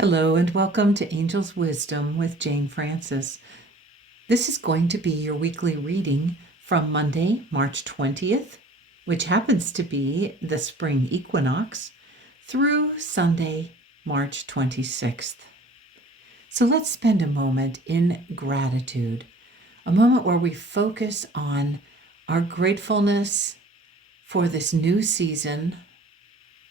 Hello and welcome to Angel's Wisdom with Jane Francis. This is going to be your weekly reading from Monday, March 20th, which happens to be the spring equinox, through Sunday, March 26th. So let's spend a moment in gratitude, a moment where we focus on our gratefulness for this new season,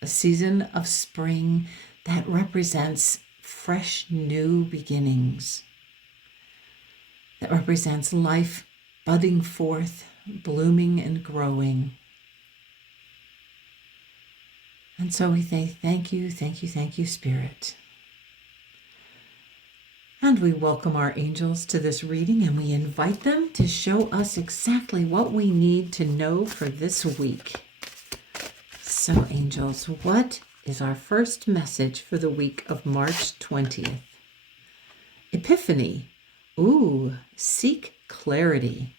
a season of spring that represents fresh new beginnings, that represents life budding forth, blooming and growing. And so we say, thank you, thank you, thank you, Spirit. And we welcome our angels to this reading, and we invite them to show us exactly what we need to know for this week. So, angels, what is our first message for the week of March 20th? Epiphany. Seek clarity.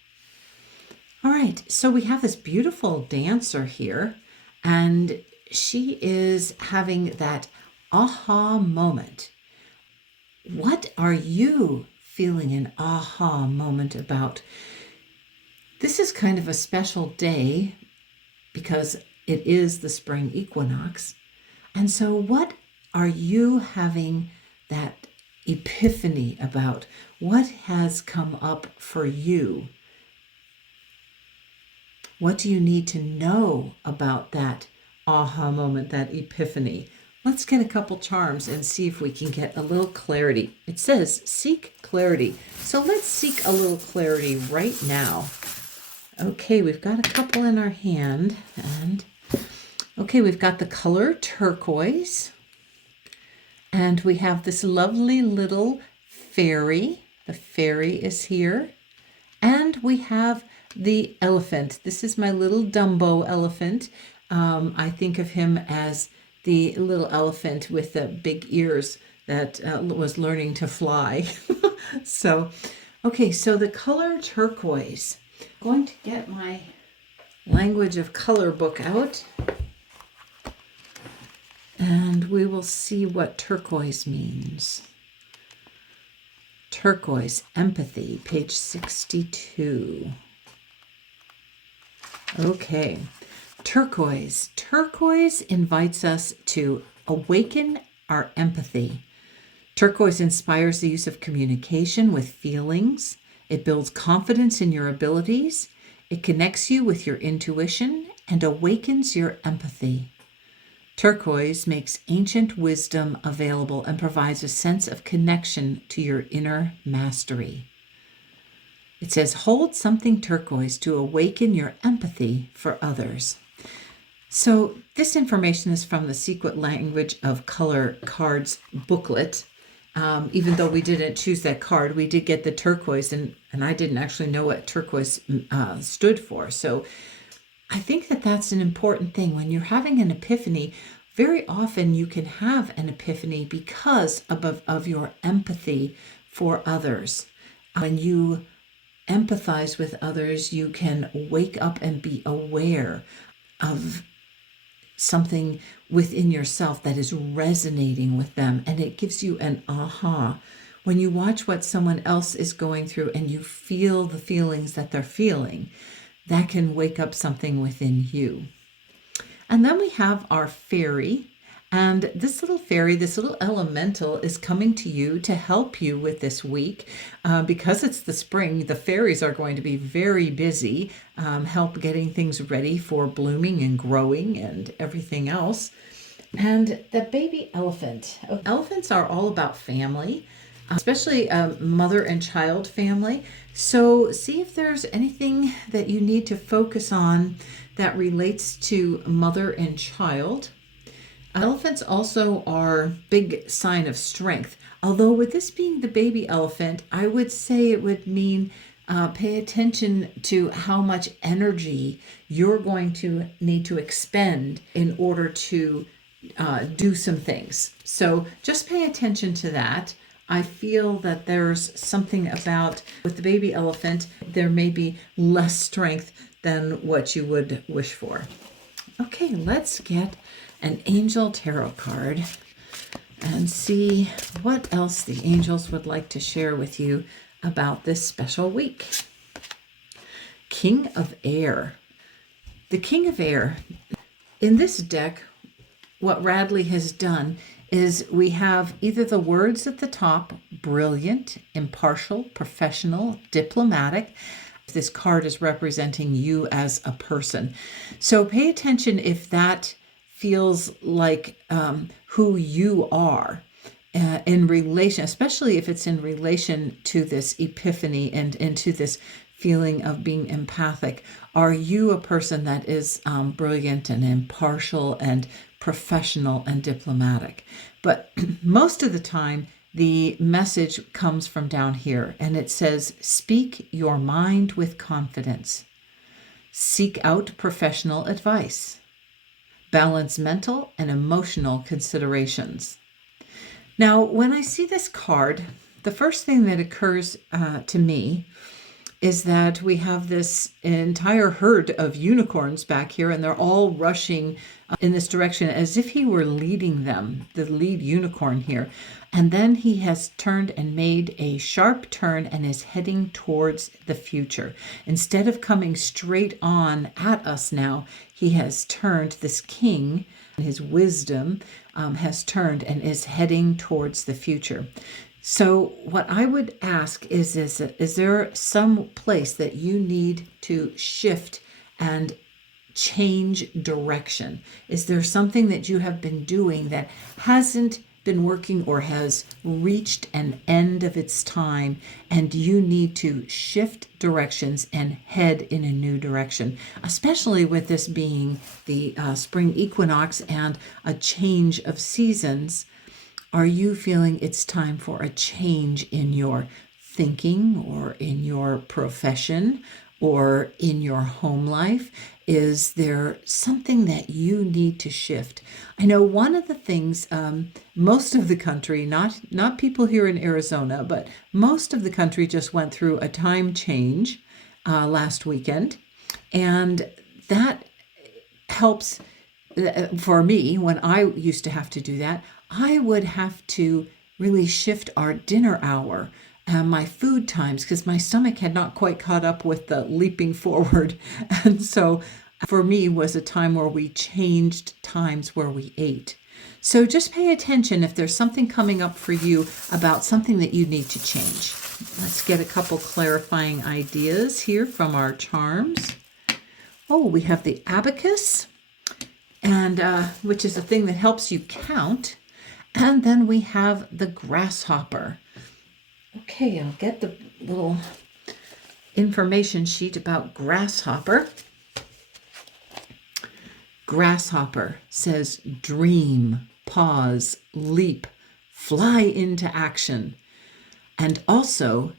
All right, so we have this beautiful dancer here, and she is having that aha moment. What are you feeling an aha moment about? This is kind of a special day because it is the spring equinox. And so what are you having that epiphany about? What has come up for you? What do you need to know about that aha moment, that epiphany? Let's get a couple charms and see if we can get a little clarity. It says, seek clarity. So let's seek a little clarity right now. Okay, we've got a couple in our hand, and okay, we've got the color turquoise, and we have this lovely little fairy. The fairy is here, and we have the elephant. This is my little Dumbo elephant. I think of him as the little elephant with the big ears that was learning to fly. So, okay, so the color turquoise. I'm going to get my language of color book out, and we will see what turquoise means. Turquoise, empathy, page 62. Okay, turquoise. Turquoise invites us to awaken our empathy. Turquoise inspires the use of communication with feelings. It builds confidence in your abilities. It connects you with your intuition and awakens your empathy. Turquoise makes ancient wisdom available and provides a sense of connection to your inner mastery. It says, hold something turquoise to awaken your empathy for others. So this information is from the Secret Language of Color Cards booklet. Even though we didn't choose that card, we did get the turquoise, and I didn't actually know what turquoise stood for. So I think that that's an important thing. When you're having an epiphany, very often you can have an epiphany because of your empathy for others. When you empathize with others, you can wake up and be aware of something within yourself that is resonating with them, and it gives you an aha. When you watch what someone else is going through and you feel the feelings that they're feeling, that can wake up something within you. And then we have our fairy, and this little fairy, this little elemental, is coming to you to help you with this week. Because it's the spring, the fairies are going to be very busy, help getting things ready for blooming and growing and everything else. And the baby elephant. Elephants are all about family, especially mother and child family. So see if there's anything that you need to focus on that relates to mother and child. Elephants also are big sign of strength. Although with this being the baby elephant, I would say it would mean pay attention to how much energy you're going to need to expend in order to do some things. So just pay attention to that. I feel that there's something about with the baby elephant, there may be less strength than what you would wish for. Okay, let's get an angel tarot card and see what else the angels would like to share with you about this special week. King of Air. The King of Air. In this deck, what Radley has done is we have either the words at the top, brilliant, impartial, professional, diplomatic. This card is representing you as a person. So pay attention if that feels like who you are in relation, especially if it's in relation to this epiphany and into this feeling of being empathic. Are you a person that is brilliant and impartial and professional and diplomatic? But most of the time, the message comes from down here, and it says, speak your mind with confidence. Seek out professional advice. Balance mental and emotional considerations. Now, when I see this card, the first thing that occurs to me is that we have this entire herd of unicorns back here, and they're all rushing in this direction as if he were leading them, the lead unicorn here. And then he has turned and made a sharp turn and is heading towards the future. Instead of coming straight on at us now, he has turned, this king, his wisdom has turned and is heading towards the future. So what I would ask is there some place that you need to shift and change direction? Is there something that you have been doing that hasn't been working or has reached an end of its time, and you need to shift directions and head in a new direction, especially with this being the spring equinox and a change of seasons? Are you feeling it's time for a change in your thinking or in your profession or in your home life? Is there something that you need to shift? I know one of the things, most of the country, not people here in Arizona, but most of the country just went through a time change last weekend. And that helps for me when I used to have to do that. I would have to really shift our dinner hour, my food times, because my stomach had not quite caught up with the leaping forward. And so for me was a time where we changed times where we ate. So just pay attention if there's something coming up for you about something that you need to change. Let's get a couple clarifying ideas here from our charms. Oh, we have the abacus, and which is a thing that helps you count. And then we have the grasshopper. Okay, I'll get the little information sheet about grasshopper. Grasshopper says dream, pause, leap, fly into action. And also,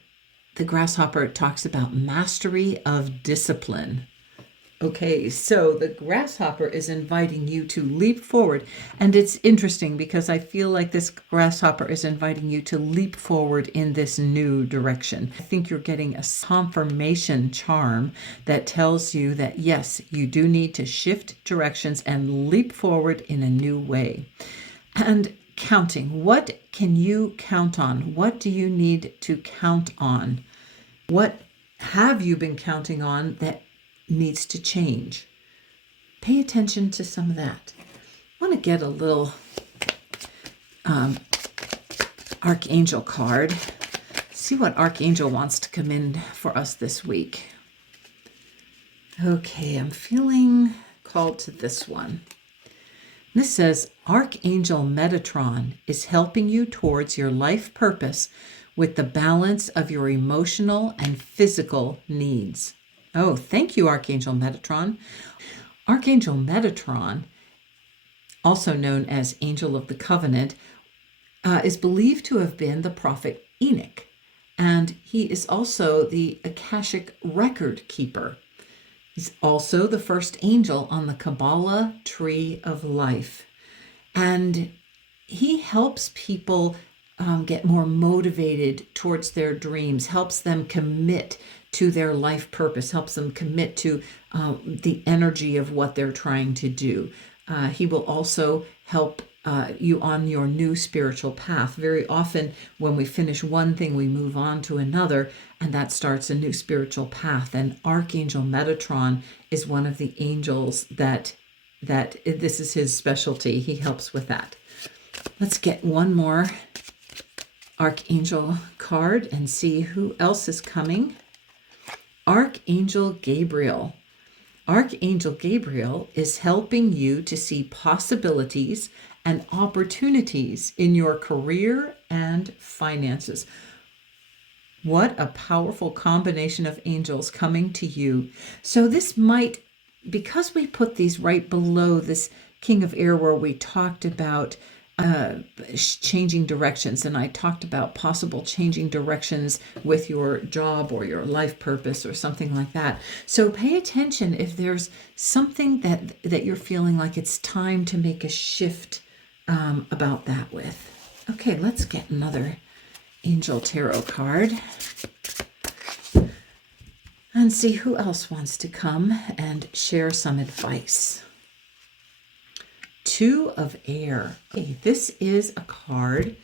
the grasshopper talks about mastery of discipline. Okay, so the grasshopper is inviting you to leap forward. And it's interesting because I feel like this grasshopper is inviting you to leap forward in this new direction. I think you're getting a confirmation charm that tells you that, yes, you do need to shift directions and leap forward in a new way. And counting, what can you count on? What do you need to count on? What have you been counting on that needs to change? Pay attention to some of that. I want to get a little Archangel card. See what Archangel wants to come in for us this week. Okay, I'm feeling called to this one. This says, Archangel Metatron is helping you towards your life purpose with the balance of your emotional and physical needs. Oh, thank you, Archangel Metatron. Archangel Metatron, also known as Angel of the Covenant, is believed to have been the prophet Enoch, and he is also the Akashic record keeper. He's also the first angel on the Kabbalah tree of life, and he helps people get more motivated towards their dreams, helps them commit to their life purpose, helps them commit to the energy of what they're trying to do. He will also help you on your new spiritual path. Very often when we finish one thing, we move on to another, and that starts a new spiritual path. And Archangel Metatron is one of the angels that this is his specialty. He helps with that. Let's get one more Archangel card and see who else is coming. Archangel Gabriel. Archangel Gabriel is helping you to see possibilities and opportunities in your career and finances. What a powerful combination of angels coming to you. So this might, because we put these right below this King of Air where we talked about changing directions, and I talked about possible changing directions with your job or your life purpose or something like that. So pay attention if there's something that you're feeling like it's time to make a shift about that with. Okay, let's get another Angel Tarot card and see who else wants to come and share some advice. Two of Air. Okay, this is a card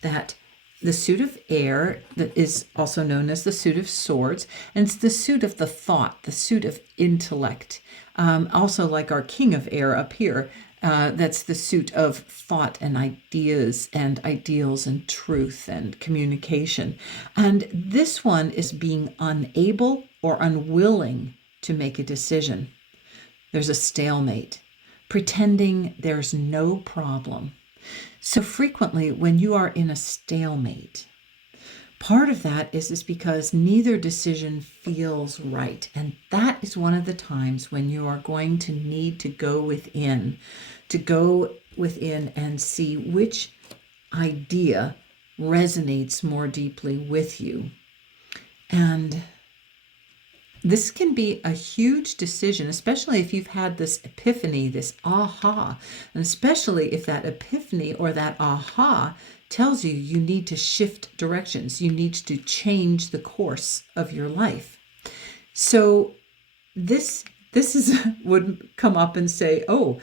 that the suit of air, that is also known as the suit of swords, and it's the suit of the thought, the suit of intellect. Also like our King of Air up here, that's the suit of thought and ideas and ideals and truth and communication. And this one is being unable or unwilling to make a decision. There's a stalemate, pretending there's no problem. So frequently when you are in a stalemate, part of that is because neither decision feels right. And that is one of the times when you are going to need to go within and see which idea resonates more deeply with you. And this can be a huge decision, especially if you've had this epiphany, this aha, and especially if that epiphany or that aha tells you need to shift directions, you need to change the course of your life. So this would come up and say, oh,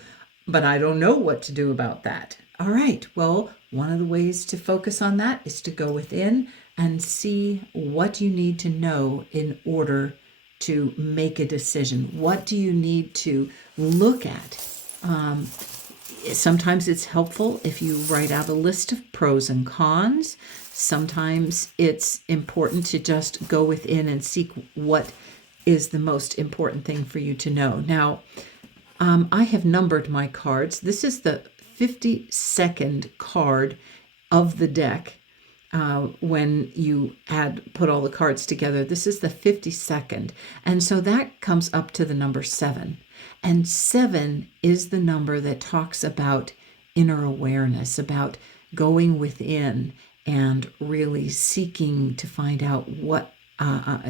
but I don't know what to do about that. All right, well, one of the ways to focus on that is to go within and see what you need to know in order to make a decision. What do you need to look at? Sometimes it's helpful if you write out a list of pros and cons. Sometimes it's important to just go within and seek what is the most important thing for you to know. Now, I have numbered my cards. This is the 52nd card of the deck. When you put all the cards together, this is the 52nd. And so that comes up to the number 7. And 7 is the number that talks about inner awareness, about going within and really seeking to find out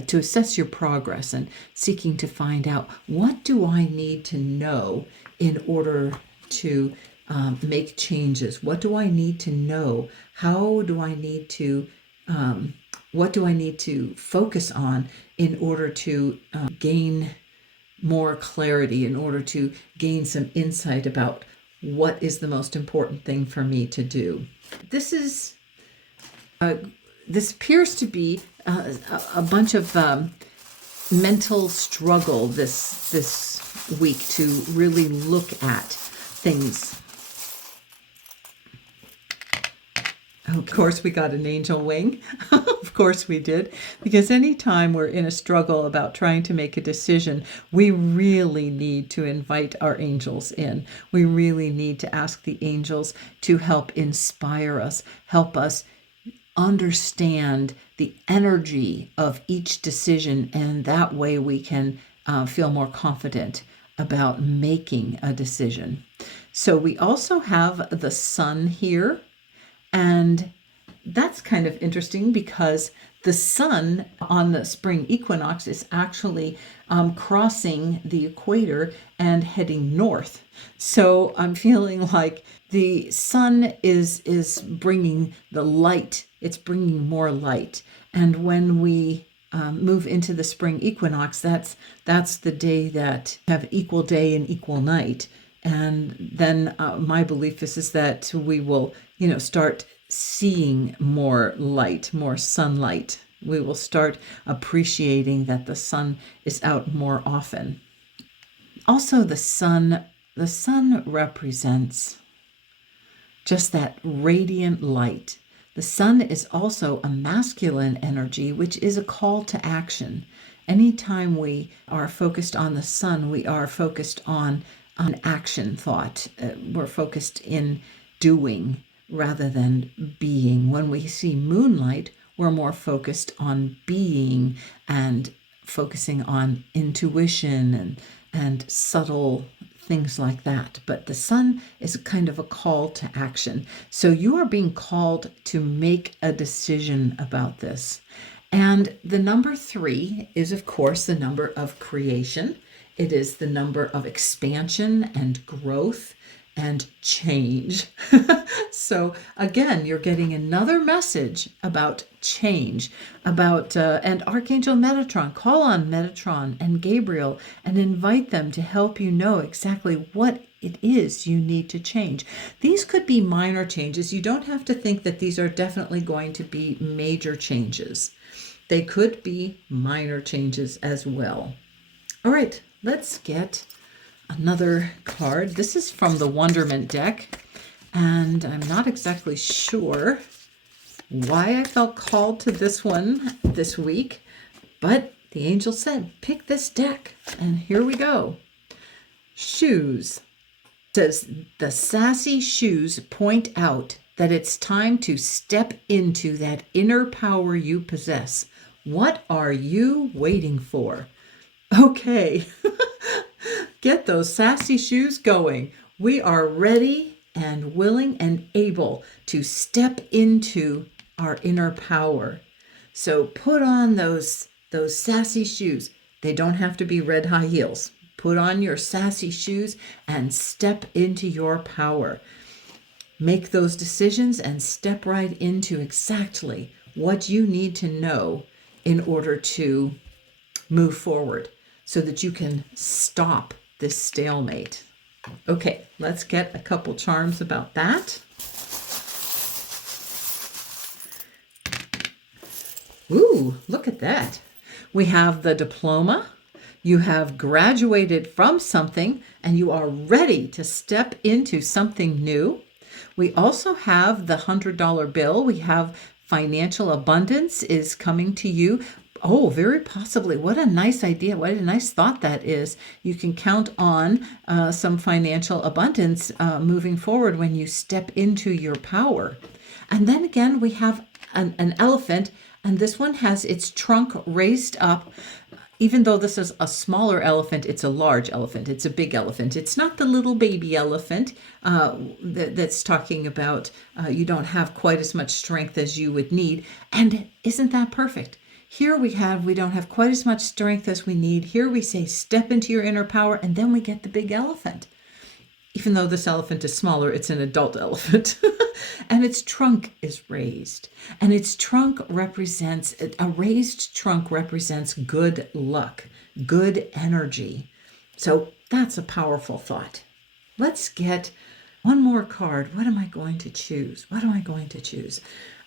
to assess your progress and seeking to find out what do I need to know in order to make changes. What do I need to know? How do I need to, what do I need to focus on in order to gain more clarity, in order to gain some insight about what is the most important thing for me to do? This appears to be a bunch of mental struggle this week to really look at things. Of course, we got an angel wing. Of course we did. Because anytime we're in a struggle about trying to make a decision, we really need to invite our angels in. We really need to ask the angels to help inspire us, help us understand the energy of each decision. And that way we can feel more confident about making a decision. So we also have the sun here. And that's kind of interesting because the sun on the spring equinox is actually crossing the equator and heading north. So I'm feeling like the sun is bringing the light. It's bringing more light. And when we move into the spring equinox, that's the day that have equal day and equal night. And then my belief is that we will, start seeing more light, more sunlight. We will start appreciating that the sun is out more often. Also, the sun represents just that radiant light. The sun is also a masculine energy, which is a call to action. Anytime we are focused on the sun, we are focused on an action thought. We're focused in doing rather than being. When we see moonlight, we're more focused on being and focusing on intuition and subtle things like that. But the sun is kind of a call to action. So you are being called to make a decision about this. And the number 3 is, of course, the number of creation. It is the number of expansion and growth and change. So again, you're getting another message about change, about and Archangel Metatron. Call on Metatron and Gabriel and invite them to help you know exactly what it is you need to change. These could be minor changes. You don't have to think that these are definitely going to be major changes. They could be minor changes as well. All right, let's get another card. This is from the Wonderment deck, and I'm not exactly sure why I felt called to this one this week, but the angel said, pick this deck, and here we go. Shoes. It says, the sassy shoes point out that it's time to step into that inner power you possess. What are you waiting for? Okay, get those sassy shoes going. We are ready and willing and able to step into our inner power. So put on those sassy shoes. They don't have to be red high heels. Put on your sassy shoes and step into your power. Make those decisions and step right into exactly what you need to know in order to move forward, so that you can stop this stalemate. Okay, let's get a couple charms about that. Ooh, look at that. We have the diploma. You have graduated from something and you are ready to step into something new. We also have the $100 bill. We have financial abundance is coming to you. Oh, very possibly. What a nice idea. What a nice thought that is. You can count on some financial abundance moving forward when you step into your power. And then again, we have an elephant, and this one has its trunk raised up. Even though this is a smaller elephant, it's a large elephant. It's a big elephant. It's not the little baby elephant that's talking about you don't have quite as much strength as you would need. And isn't that perfect? Here we don't have quite as much strength as we need. Here we say, step into your inner power, and then we get the big elephant. Even though this elephant is smaller, it's an adult elephant. And its trunk is raised. And its trunk represents, a raised trunk represents good luck, good energy. So that's a powerful thought. Let's get one more card. What am I going to choose? What am I going to choose?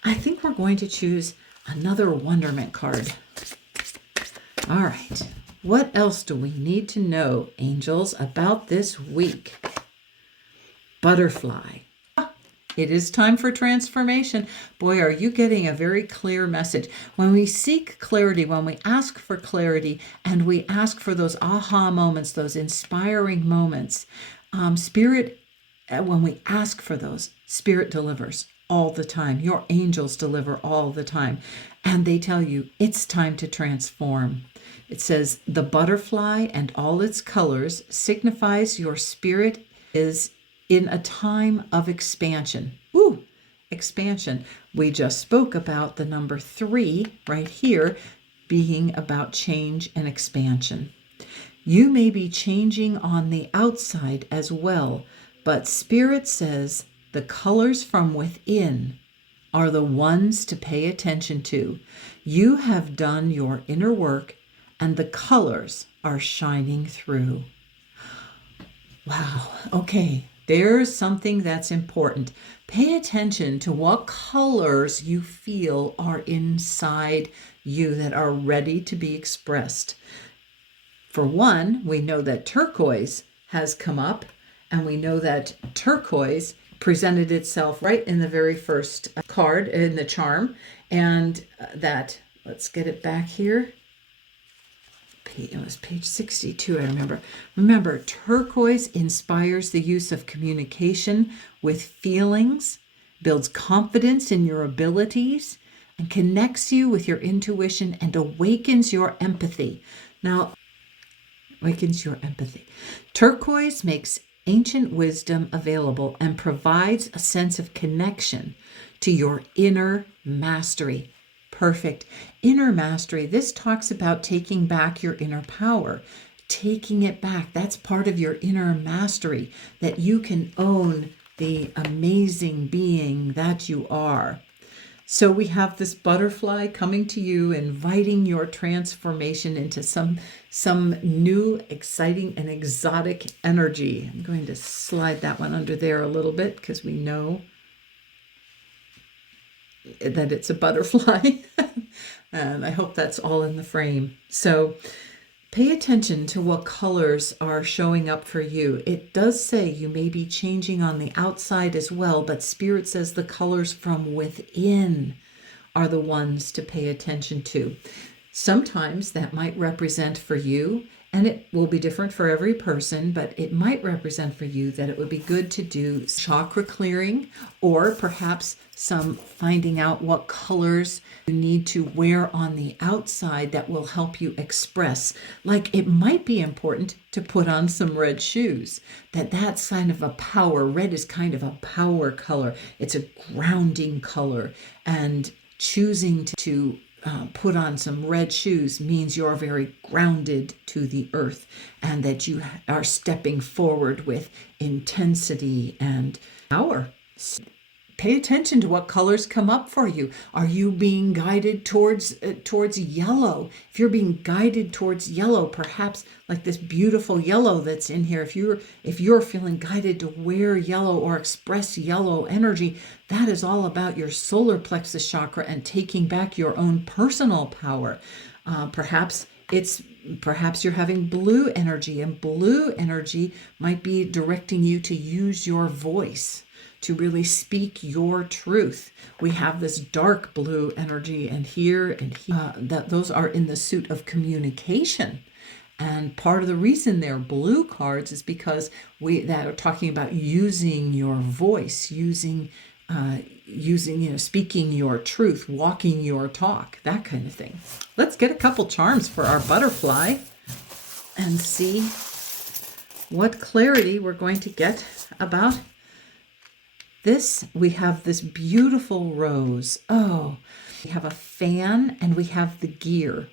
I think we're going to choose another Wonderment card. All right. What else do we need to know, angels, about this week? Butterfly. It is time for transformation. Boy, are you getting a very clear message. When we seek clarity, when we ask for clarity, and we ask for those aha moments, those inspiring moments, Spirit, when we ask for those, Spirit delivers all the time. Your angels deliver all the time. And they tell you it's time to transform. It says, the butterfly and all its colors signifies your spirit is in a time of expansion. Ooh, expansion. We just spoke about the number 3 right here being about change and expansion. You may be changing on the outside as well, but Spirit says the colors from within are the ones to pay attention to. You have done your inner work and the colors are shining through. Wow. Okay. There's something that's important. Pay attention to what colors you feel are inside you that are ready to be expressed. For one, we know that turquoise has come up, and we know that turquoise presented itself right in the very first card in the charm, and that, let's get it back here. It was page 62, I remember. Remember, turquoise inspires the use of communication with feelings, builds confidence in your abilities, and connects you with your intuition and awakens your empathy. Now, awakens your empathy. Turquoise makes ancient wisdom available and provides a sense of connection to your inner mastery. Perfect. Inner mastery. This talks about taking back your inner power, taking it back. That's part of your inner mastery, that you can own the amazing being that you are. So we have this butterfly coming to you, inviting your transformation into some new, exciting, and exotic energy. I'm going to slide that one under there a little bit because we know that it's a butterfly. And I hope that's all in the frame. So pay attention to what colors are showing up for you. It does say you may be changing on the outside as well, but Spirit says the colors from within are the ones to pay attention to. Sometimes that might represent for you, and it will be different for every person, but it might represent for you that it would be good to do chakra clearing, or perhaps some finding out what colors you need to wear on the outside that will help you express. Like, it might be important to put on some red shoes. That's kind of a power. Red is kind of a power color. It's a grounding color, and choosing to put on some red shoes means you're very grounded to the earth, and that you are stepping forward with intensity and power. Pay attention to what colors come up for you. Are you being guided towards yellow? If you're being guided towards yellow, perhaps like this beautiful yellow that's in here, if you're feeling guided to wear yellow or express yellow energy, that is all about your solar plexus chakra and taking back your own personal power. Perhaps you're having blue energy, and blue energy might be directing you to use your voice to really speak your truth. We have this dark blue energy, and here that those are in the suit of communication. And part of the reason they're blue cards is because that are talking about using your voice, using speaking your truth, walking your talk, that kind of thing. Let's get a couple charms for our butterfly and see what clarity we're going to get about this. We have this beautiful rose. Oh, we have a fan, and we have the gear.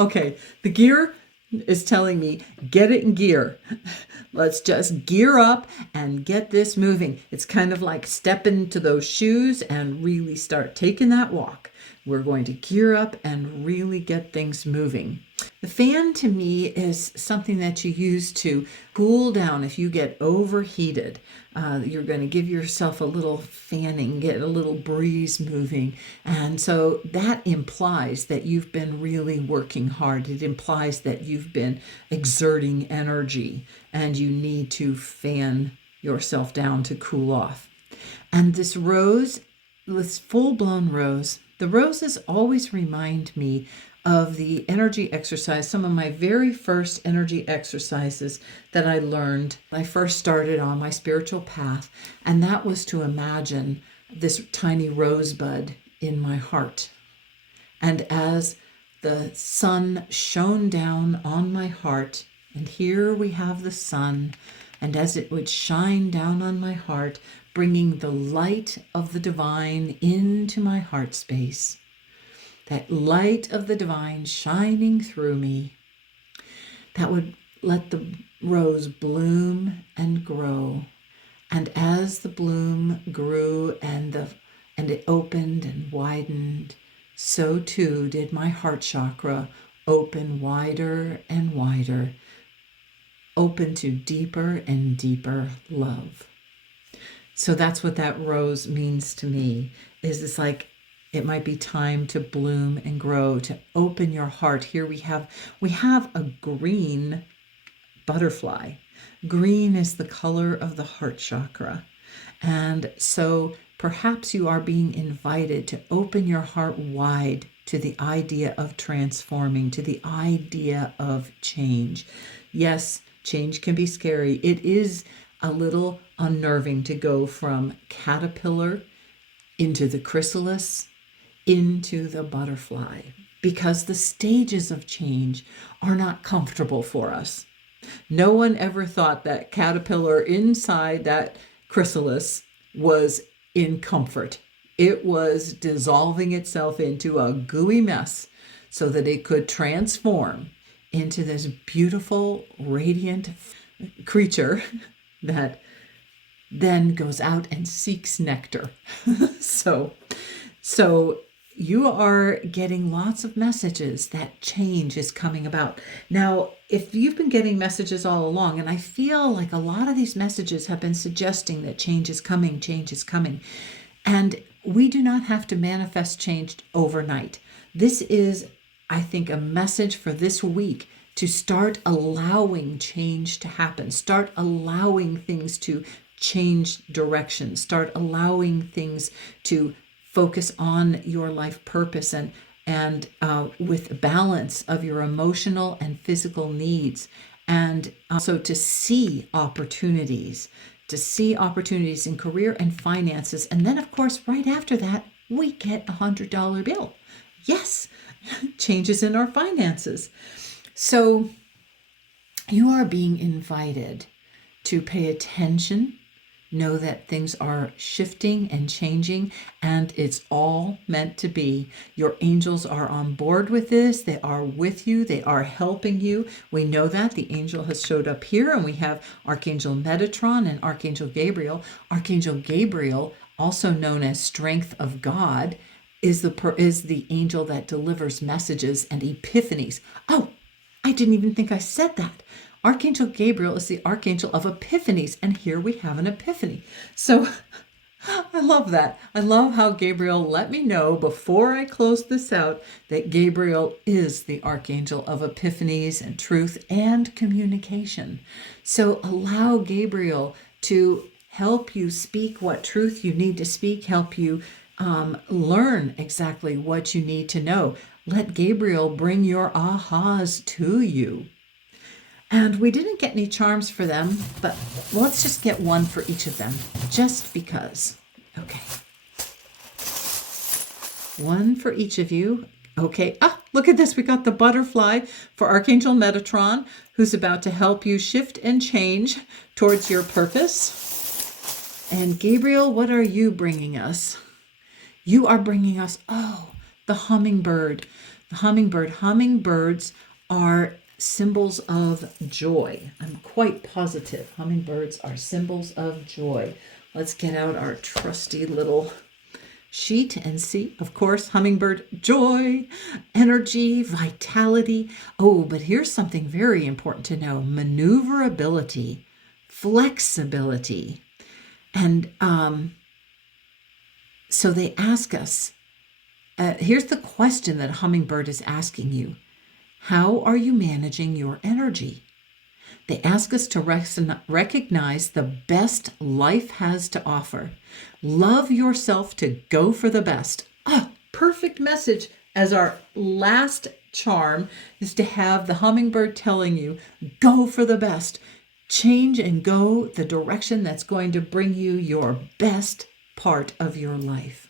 Okay, the gear is telling me, get it in gear. Let's just gear up and get this moving. It's kind of like step into those shoes and really start taking that walk. We're going to gear up and really get things moving. The fan to me is something that you use to cool down if you get overheated. You're going to give yourself a little fanning, get a little breeze moving. And so that implies that you've been really working hard. It implies that you've been exerting energy, and you need to fan yourself down to cool off. And this rose, this full-blown rose, the roses always remind me of the energy exercise, some of my very first energy exercises that I learned when I first started on my spiritual path, and that was to imagine this tiny rosebud in my heart. And as the sun shone down on my heart, and here we have the sun, and as it would shine down on my heart, bringing the light of the divine into my heart space, that light of the divine shining through me, that would let the rose bloom and grow. And as the bloom grew and it opened and widened, so too did my heart chakra open wider and wider, open to deeper and deeper love. So that's what that rose means to me, is it's like it might be time to bloom and grow, to open your heart. Here we have a green butterfly. Green is the color of the heart chakra. And so perhaps you are being invited to open your heart wide to the idea of transforming, to the idea of change. Yes, change can be scary. It is a little unnerving to go from caterpillar into the chrysalis, into the butterfly, because the stages of change are not comfortable for us. No one ever thought that caterpillar inside that chrysalis was in comfort. It was dissolving itself into a gooey mess so that it could transform into this beautiful, radiant creature that then goes out and seeks nectar. So you are getting lots of messages that change is coming about. Now, if you've been getting messages all along, and I feel like a lot of these messages have been suggesting that change is coming, and we do not have to manifest change overnight. This is, I think, a message for this week to start allowing change to happen, start allowing things to change direction, start allowing things to focus on your life purpose and with balance of your emotional and physical needs, and also to see opportunities in career and finances. And then, of course, right after that, we get a $100 bill. Yes, changes in our finances. So you are being invited to pay attention. Know that things are shifting and changing, and it's all meant to be. Your angels are on board with this. They are with you. They are helping you. We know that. The angel has showed up here, and we have Archangel Metatron and Archangel Gabriel. Archangel Gabriel, also known as Strength of God, is the angel that delivers messages and epiphanies. Oh, I didn't even think I said that. Archangel Gabriel is the archangel of epiphanies, and here we have an epiphany. So I love that. I love how Gabriel let me know before I close this out that Gabriel is the archangel of epiphanies and truth and communication. So allow Gabriel to help you speak what truth you need to speak, help you learn exactly what you need to know. Let Gabriel bring your ahas to you. And we didn't get any charms for them, but let's just get one for each of them, just because. Okay. One for each of you. Okay. Look at this. We got the butterfly for Archangel Metatron, who's about to help you shift and change towards your purpose. And Gabriel, what are you bringing us? You are bringing us, the hummingbird. The hummingbird. Hummingbirds are symbols of joy. I'm quite positive hummingbirds are symbols of joy. Let's get out our trusty little sheet and see. Of course, hummingbird, joy, energy, vitality. Oh, but here's something very important to know. Maneuverability, flexibility. And so they ask us, here's the question that hummingbird is asking you. How are you managing your energy? They ask us to recognize the best life has to offer. Love yourself to go for the best. Perfect message as our last charm is to have the hummingbird telling you, go for the best. Change and go the direction that's going to bring you your best part of your life.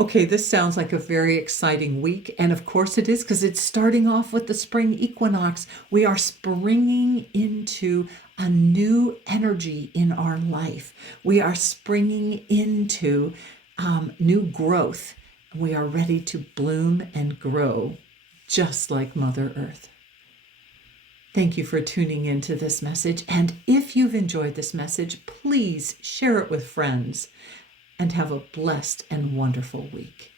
Okay, this sounds like a very exciting week, and of course it is, because it's starting off with the spring equinox. We are springing into a new energy in our life. We are springing into new growth. We are ready to bloom and grow, just like Mother Earth. Thank you for tuning into this message, and if you've enjoyed this message, please share it with friends. And have a blessed and wonderful week.